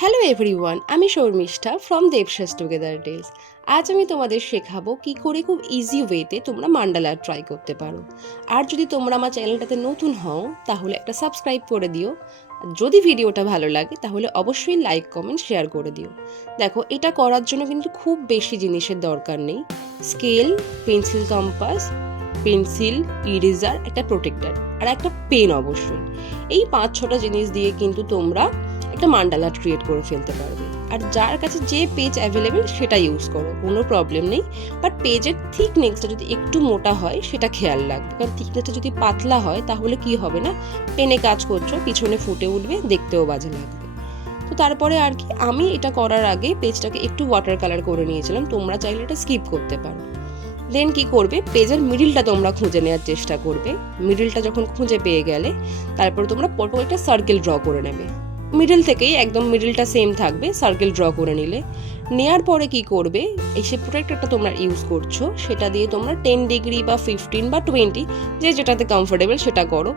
Hello everyone, আমি Sharmistha from দেবশ্বাস together tales. আজ আমি তোমাদের শেখাবো কি করে খুব ইজি ওয়েতে তোমরা মান্ডালা ট্রাই করতে পারো। আর যদি তোমরা আমার চ্যানেলটাতে নতুন হও তাহলে একটা সাবস্ক্রাইব করে দিও। যদি ভিডিওটা ভালো লাগে তাহলে অবশ্যই লাইক কমেন্ট শেয়ার করে দিও। দেখো, এটা করার জন্য কিন্তু খুব বেশি জিনিসের দরকার নেই। Scale, pencil compass, pencil, eraser, একটা প্রোটেক্টর আর একটা পেন অবশ্যই। এই 5-6টা জিনিস দিয়ে কিন্তু তোমরা একটা মান্ডালা ক্রিয়েট করে ফেলতে পারবে। আর যার কাছে যে পেজ অ্যাভেলেবেল সেটা ইউজ করো, কোনো প্রবলেম নেই। বাট পেজের থিকনেসটা যদি একটু মোটা হয় সেটা খেয়াল রাখবে, কারণ থিকনেসটা যদি পাতলা হয় তাহলে কি হবে না, পেনে কাজ করছো পিছনে ফুটে উঠবে, দেখতেও বাজে লাগবে। তো তারপরে আর কি, আমি এটা করার আগে পেজটাকে একটু ওয়াটার কালার করে নিয়েছিলাম, তোমরা চাইলে এটা স্কিপ করতে পারো। দেন কি করবে, পেজের মিডিলটা তোমরা খুঁজে নেওয়ার চেষ্টা করবে। মিডিলটা যখন খুঁজে পেয়ে গেলে তারপর তোমরা পরপর একটা সার্কেল ড্র করে নেবে। মিডল থেকেই একদম মিডলটা সেম থাকবে, সার্কেল ড্র করে নিলে। নেয়ার পরে কি করবে, এই সে প্রোটেক্টরটা তোমরা ইউজ করছো সেটা দিয়ে তোমরা 10 ডিগ্রি বা 15 বা 20, যে যেটাতে কমফোর্টেবল সেটা করো।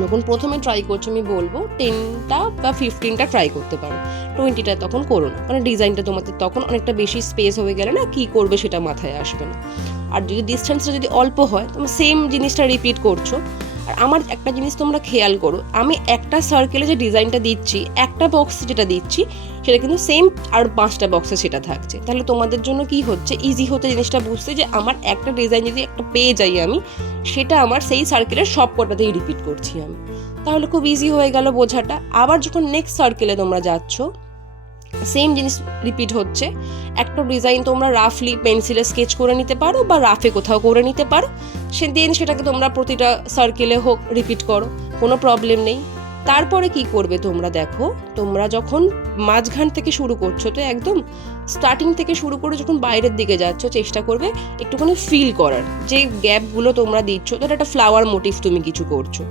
যখন প্রথমে ট্রাই করছো আমি বলবো 10টা বা 15টা ট্রাই করতে পারো, 20টা তখন করো না, কারণ ডিজাইনটা তোমাদের তখন অনেকটা বেশি স্পেস হয়ে গেলে না কি করবে সেটা মাথায় আসবে না। আর যদি ডিস্টেন্সটা যদি অল্প হয় তোমরা সেম জিনিসটা রিপিট করছো। আর আমার একটা জিনিস তোমরা খেয়াল করো, আমি একটা সার্কেলে যে ডিজাইনটা দিচ্ছি, একটা বক্স যেটা দিচ্ছি সেটা কিন্তু সেম আর 5টা বক্সে সেটা থাকছে। তাহলে তোমাদের জন্য কি হচ্ছে, ইজি হতে জিনিসটা বুঝতে, যে আমার একটা ডিজাইন যদি একটা পেয়ে যাই আমি, সেটা আমার সেই সার্কেলের সব কটাতেই রিপিট করছি আমি, তাহলে খুব ইজি হয়ে গেল বোঝাটা। আবার যখন নেক্সট সার্কেলে তোমরা যাচ্ছ, সেম জিনিস রিপিট হচ্ছে, একটা ডিজাইন তোমরা রাফলি পেন্সিলে স্কেচ করে নিতে পারো বা রাফে কোথাও করে নিতে পারো, দেন সেটাকে তোমরা প্রতিটা সার্কেলে হোক রিপিট করো, কোনো প্রবলেম নেই। তারপরে কি করবে তোমরা, দেখো তোমরা যখন মাঝখান থেকে শুরু করছো, তো একদম স্টার্টিং থেকে শুরু করে যখন বাইরের দিকে যাচ্ছ চেষ্টা করবে একটুখানি ফিল করার, যে গ্যাপগুলো তোমরা দিচ্ছ, তো একটা ফ্লাওয়ার মোটিভ তুমি কিছু করছো,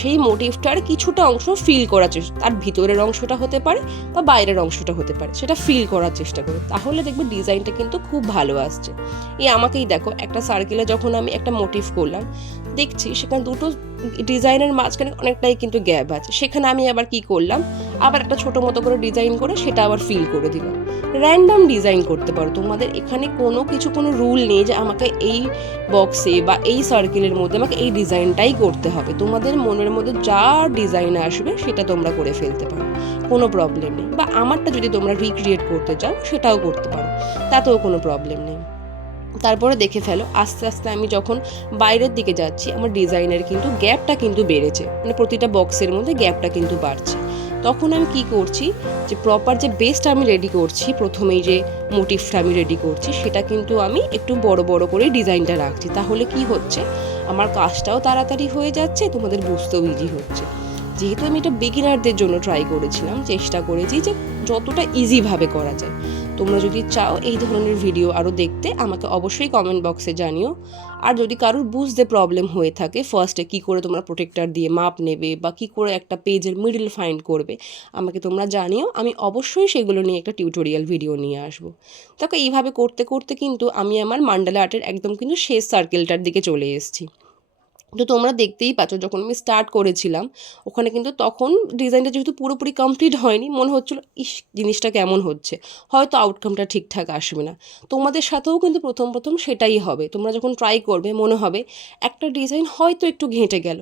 সেই মোটিভটার কিছুটা অংশ ফিল করার চেষ্টা, তার ভিতরের অংশটা হতে পারে বা বাইরের অংশটা হতে পারে, সেটা ফিল করার চেষ্টা করো, তাহলে দেখবে ডিজাইনটা কিন্তু খুব ভালো আসছে। এই আমাকেই দেখো, একটা সার্কেলে যখন আমি একটা মোটিভ করলাম, দেখছি সেখানে দুটো ডিজাইনের মাঝখানে অনেকটাই কিন্তু গ্যাপ আছে, সেখানে আমি আবার কি করলাম, আবার একটা ছোট মতো করে ডিজাইন করে সেটা আবার ফিল করে দিলাম। র্যান্ডম ডিজাইন করতে পারো, তোমাদের এখানে কোনো রুল নেই যে আমাকে এই বক্সে বা এই সার্কেলের মধ্যে আমাকে এই ডিজাইনটাই করতে হবে। তোমাদের মনের মধ্যে যা ডিজাইন আসবে সেটা তোমরা করে ফেলতে পারো, কোনো প্রবলেম নেই। বা আমারটা যদি তোমরা রিক্রিয়েট করতে চাও সেটাও করতে পারো, তাতেও কোনো প্রবলেম নেই। তারপরে দেখে ফেলো, আস্তে আস্তে আমি যখন বাইরের দিকে যাচ্ছি আমার ডিজাইনের কিন্তু গ্যাপটা কিন্তু বেড়েছে, মানে প্রতিটা বক্সের মধ্যে গ্যাপটা কিন্তু বাড়ছে। তখন আমি কি করছি, যে প্রপার যে বেসটা আমি রেডি করছি, প্রথমেই যে মোটিভটা আমি রেডি করছি সেটা কিন্তু আমি একটু বড় বড় করে ডিজাইনটা রাখছি, তাহলে কি হচ্ছে, আমার কাজটাও তাড়াতাড়ি হয়ে যাচ্ছে, তোমাদের বুঝতেও ইজি হচ্ছে। যেহেতু আমি এটা বিগিনারদের জন্য ট্রাই করেছিলাম, চেষ্টা করেছি যে যতটা ইজিভাবে করা যায়। তোমরা যদি চাও এই ধরনের ভিডিও আরও দেখতে, আমাকে অবশ্যই কমেন্ট বক্সে জানিও। আর যদি কারোর বুঝতে প্রবলেম হয়ে থাকে ফার্স্টে কী করে তোমরা প্রোটেক্টর দিয়ে মাপ নেবে বা কী করে একটা পেজের মিডল ফাইন্ড করবে, আমাকে তোমরা জানিও, আমি অবশ্যই সেগুলো নিয়ে একটা টিউটোরিয়াল ভিডিও নিয়ে আসবো। দেখো, এইভাবে করতে করতে কিন্তু আমি আমার মান্ডালা আর্টের একদম কিন্তু শেষ সার্কেলটার দিকে চলে এসেছি। তো তোমরা দেখতেই পাচ্ছ, যখন আমি স্টার্ট করেছিলাম ওখানে কিন্তু তখন ডিজাইনটা যেহেতু পুরোপুরি কমপ্লিট হয়নি, মনে হচ্ছিলো ইস জিনিসটা কেমন হচ্ছে, হয়তো আউটকামটা ঠিকঠাক আসবে না। তোমাদের সাথেও কিন্তু প্রথম প্রথম সেটাই হবে, তোমরা যখন ট্রাই করবে মনে হবে একটা ডিজাইন হয়তো একটু ঘেঁটে গেল,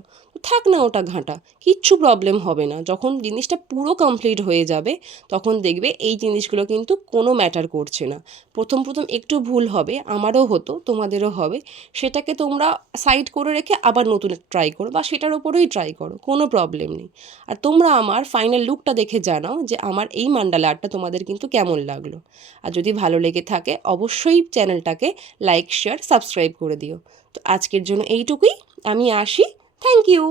থাক না ওটা ঘাঁটা, কিচ্ছু প্রবলেম হবে না। যখন জিনিসটা পুরো কমপ্লিট হয়ে যাবে তখন দেখবে এই জিনিসগুলো কিন্তু কোনো ম্যাটার করছে না। প্রথম প্রথম একটু ভুল হবে, আমারও হতো, তোমাদেরও হবে, সেটাকে তোমরা সাইড করে রেখে আবার নতুন ট্রাই করো বা সেটার ওপরেই ট্রাই করো, কোনো প্রবলেম নেই। আর তোমরা আমার ফাইনাল লুকটা দেখে জানাও যে আমার এই মান্ডালা আর্টটা তোমাদের কিন্তু কেমন লাগলো। আর যদি ভালো লেগে থাকে অবশ্যই চ্যানেলটাকে লাইক শেয়ার সাবস্ক্রাইব করে দিও। তো আজকের জন্য এইটুকুই, আমি আসি, থ্যাংক ইউ।